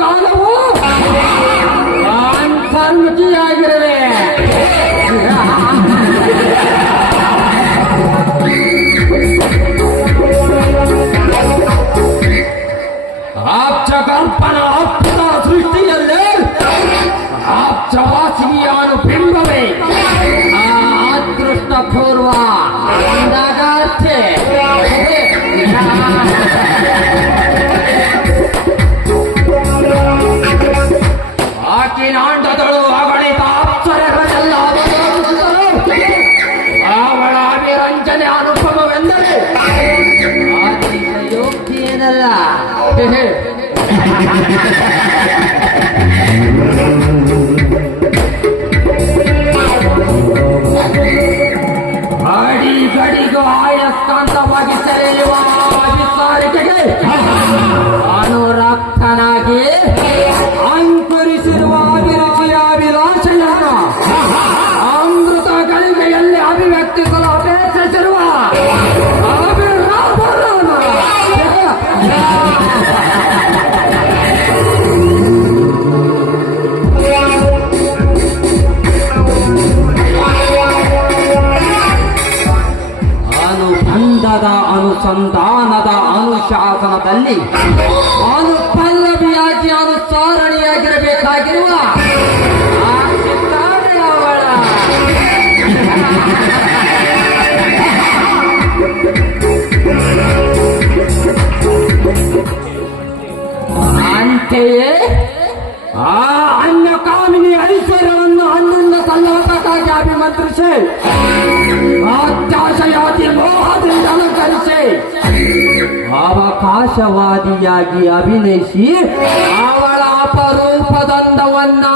ಕಾಲವು ಅಂತರ್ಮುಖಿಯಾಗಿರುವೆ ಆಪ್ತ ಕಲ್ಪನ ಆಪ್ತ ಸೃಷ್ಟಿಯಲ್ಲೇ ಆಪ್ತವಾಸಿನಿಯಾನು ಬಿಂಬವೇ ಆ ಅದೃಷ್ಟ ಅಡಿ ಗಡಿಗೂ ಆಯಸ್ಕಾಂತವಾಗಿ ಸೆಳೆಯುವ ಅನುಸಂಧಾನದ ಅನುಶಾಸನದಲ್ಲಿ ಅನುಪಲ್ಲವಿಯಾಗಿ ಅನುಸಾರಣೆಯಾಗಿರಬೇಕಾಗಿರುವ ಅಂತೆಯೇ ಸಲ್ಲೋಟಕ್ಕಾಗಿ ಅಭಿಮಂತ್ರಿಸಿ ಅತ್ಯಾಶಯಾತಿ ಮೋಹದಿಂದ ಅಲಂಕರಿಸಿ ಅವಕಾಶವಾದಿಯಾಗಿ ಅಭಿನಯಿಸಿ ಅವಳ ಅಪರೂಪದಂಡವನ್ನು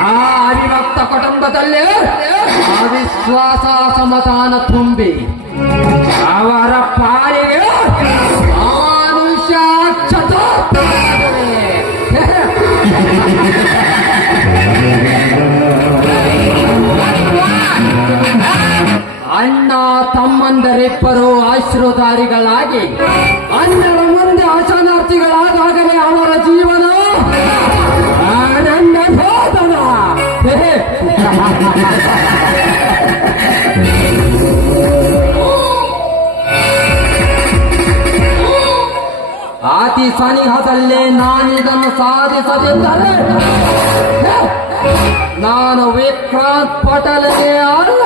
ಆ ಅವಿಭಕ್ತ ಕುಟುಂಬದಲ್ಲಿ ಅವಿಶ್ವಾಸ ಸಮತಾನ ತುಂಬಿ ಅವರ ಪಾಲಿಗೆ ಮಾನುಷ. ಅಣ್ಣ ತಮ್ಮಂದರಿಬ್ಬರು ಆಶ್ರುಧಾರಿಗಳಾಗಿ ಆತಿ ಸನಿಹದಲ್ಲೇ ನಾನಿದನ್ನು ಸಾಧಿಸದಿದ್ದರೆ ನಾನು ವಿಕ್ರಾಂತ್ ಪಟೇಲ್ಗೆ ಅಲ್ಲ